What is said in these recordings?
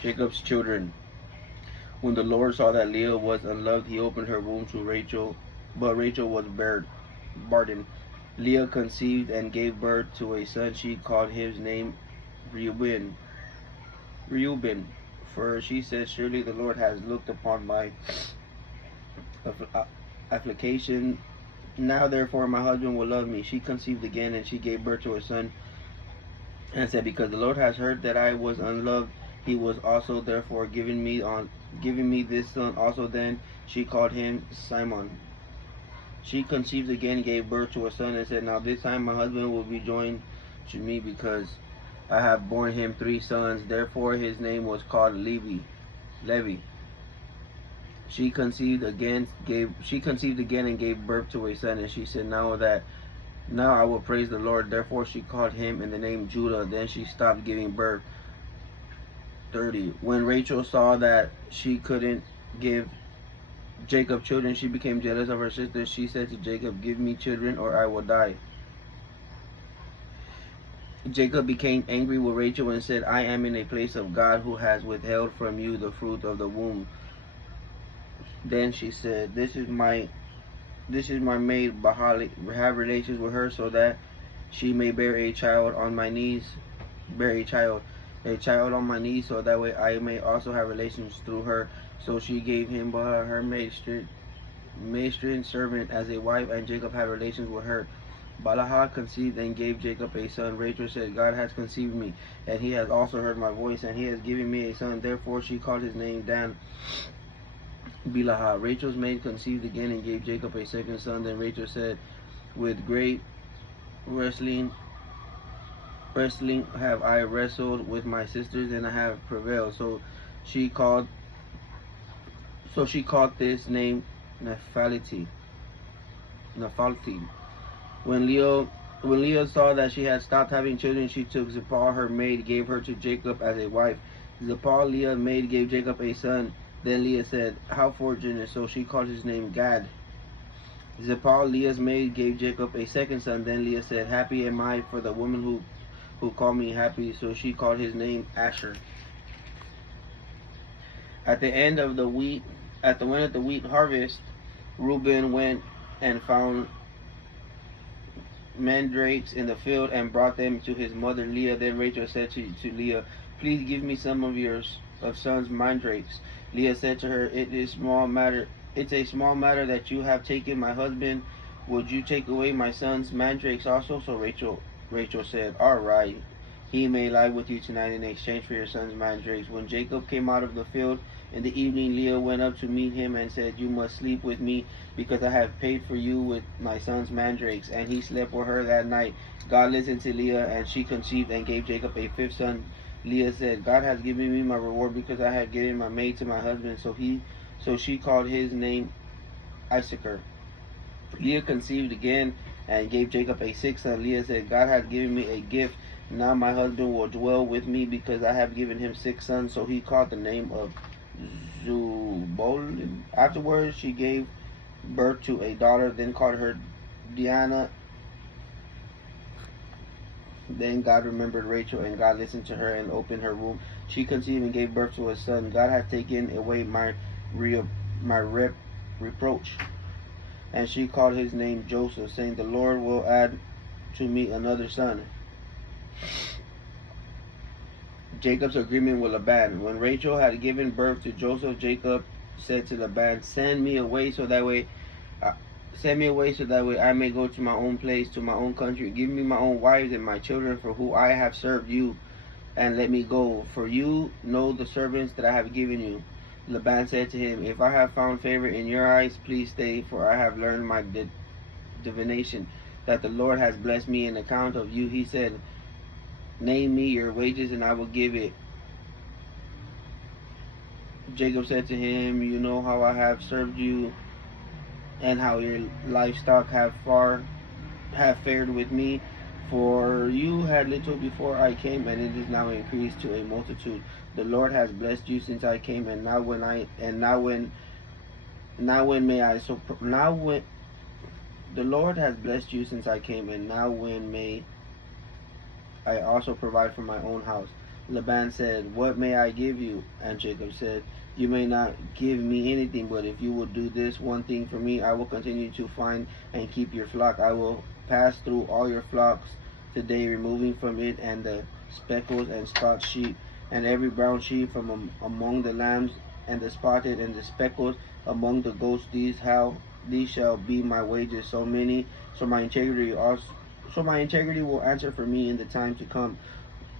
Jacob's children. When the Lord saw that Leah was unloved, he opened her womb to Rachel, but Rachel was barren. Leah conceived and gave birth to a son. She called his name Reuben. Reuben, for she said, "Surely the Lord has looked upon my affliction. Now therefore my husband will love me." She conceived again, and she gave birth to a son, and said, "Because the Lord has heard that I was unloved, he was also therefore giving me this son also." Then she called him Simon. She conceived again, gave birth to a son, and said, "Now this time my husband will be joined to me, because I have borne him 3 sons." Therefore his name was called Levi. She conceived again and gave birth to a son, and she said, Now I will praise the Lord." Therefore she called him in the name Judah. Then she stopped giving birth. 30. When Rachel saw that she couldn't give Jacob children, she became jealous of her sister. She said to Jacob, "Give me children or I will die." Jacob became angry with Rachel and said, "I am in a place of God, who has withheld from you the fruit of the womb." Then she said, This is my maid Bahali. Have relations with her, so that she may bear a child on my knees. Bear a child on my knees, so that way I may also have relations through her. So she gave him her maidservant servant as a wife, and Jacob had relations with her. Bilhah conceived and gave Jacob a son. Rachel said, "God has conceived me, and he has also heard my voice, and he has given me a son." Therefore she called his name Dan. Bilhah. Rachel's maid conceived again and gave Jacob a second son. Then Rachel said, "With great wrestling have I wrestled with my sisters, and I have prevailed." She called this name Naphtali. When Leah saw that she had stopped having children, she took Zilpah, her maid, gave her to Jacob as a wife. Zilpah, Leah's maid, gave Jacob a son. Then Leah said, "How fortunate!" So she called his name Gad. Zilpah, Leah's maid, gave Jacob a second son. Then Leah said, "Happy am I for the woman who called me happy." So she called his name Asher. At the end of the wheat harvest, Reuben went and found mandrakes in the field and brought them to his mother Leah. Then Rachel said to Leah, "Please give me some of your son's mandrakes." Leah said to her, It's a small matter that you have taken my husband. Would you take away my son's mandrakes also?" So Rachel said, "All right. He may lie with you tonight in exchange for your son's mandrakes." When Jacob came out of the field in the evening, Leah went up to meet him and said, "You must sleep with me, because I have paid for you with my son's mandrakes." And he slept with her that night. God listened to Leah, and she conceived and gave Jacob a fifth son. Leah said, "God has given me my reward, because I have given my maid to my husband." So she called his name Issachar. Leah conceived again and gave Jacob a sixth son. Leah said, "God has given me a gift. Now my husband will dwell with me, because I have given him 6 sons." So he called the name of Zubul. Afterwards she gave birth to a daughter, then called her Diana. Then God remembered Rachel, and God listened to her and opened her womb. She conceived and gave birth to a son. God had taken away my reproach. And she called his name Joseph, saying, "The Lord will add to me another son." Jacob's agreement with Laban. When Rachel had given birth to Joseph, Jacob said to Laban, Send me away so that way I may go to my own place, to my own country. Give me my own wives and my children, for who I have served you, and let me go. For you know the servants that I have given you." Laban said to him, "If I have found favor in your eyes, please stay, for I have learned my divination, that the Lord has blessed me in account of you." He said, "Name me your wages, and I will give it." Jacob said to him, "You know how I have served you, and how your livestock have fared with me. For you had little before I came, and it is now increased to a multitude. The Lord has blessed you since I came, and now when the Lord has blessed you since I came, and now when may I also provide for my own house?" Laban said, "What may I give you?" And Jacob said, "You may not give me anything, but if you will do this one thing for me, I will continue to find and keep your flock. I will pass through all your flocks today, removing from it and the speckled and spotted sheep, and every brown sheep from among the lambs, and the spotted and the speckled among the goats. These shall be my wages. So my integrity will answer for me in the time to come.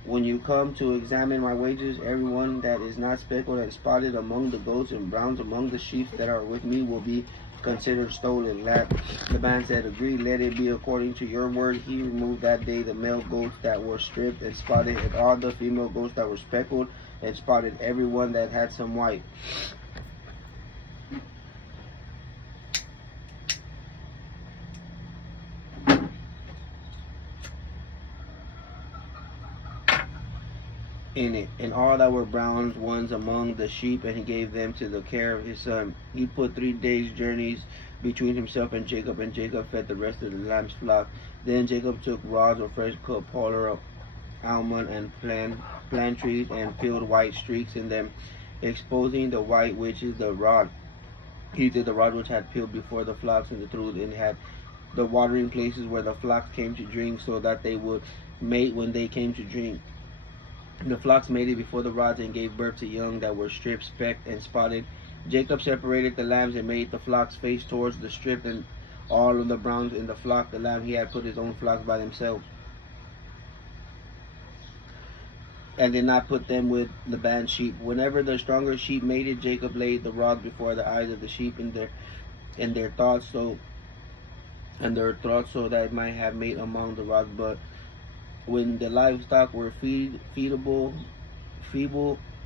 When you come to examine my wages, everyone that is not speckled and spotted among the goats and browns among the sheep that are with me will be considered stolen." Laban said, "Agreed, let it be according to your word." He removed that day the male goats that were stripped and spotted, and all the female goats that were speckled and spotted, every one that had some white. In it, and all that were brown ones among the sheep, and he gave them to the care of his son. He put 3 days' journeys between himself and Jacob fed the rest of the lamb's flock. Then Jacob took rods of fresh cut polar almond and plant trees, and filled white streaks in them, exposing the white, which is the rod. He did the rod which had peeled before the flocks and the truth, and had the watering places where the flocks came to drink, so that they would mate when they came to drink. The flocks mated before the rods and gave birth to young that were stripped, specked, and spotted. Jacob separated the lambs and made the flocks face towards the strip, and all of the browns in the flock. The lamb he had put his own flocks by themselves, and did not put them with Laban's sheep. Whenever the stronger sheep mated, Jacob laid the rods before the eyes of the sheep in their thoughts, so that it might have mate among the rods. But when the livestock were feeble,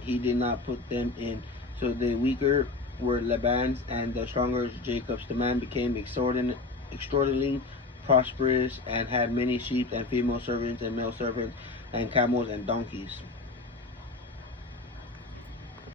he did not put them in. So the weaker were Laban's, and the stronger Jacob's. The man became extraordinarily prosperous, and had many sheep and female servants and male servants, and camels and donkeys.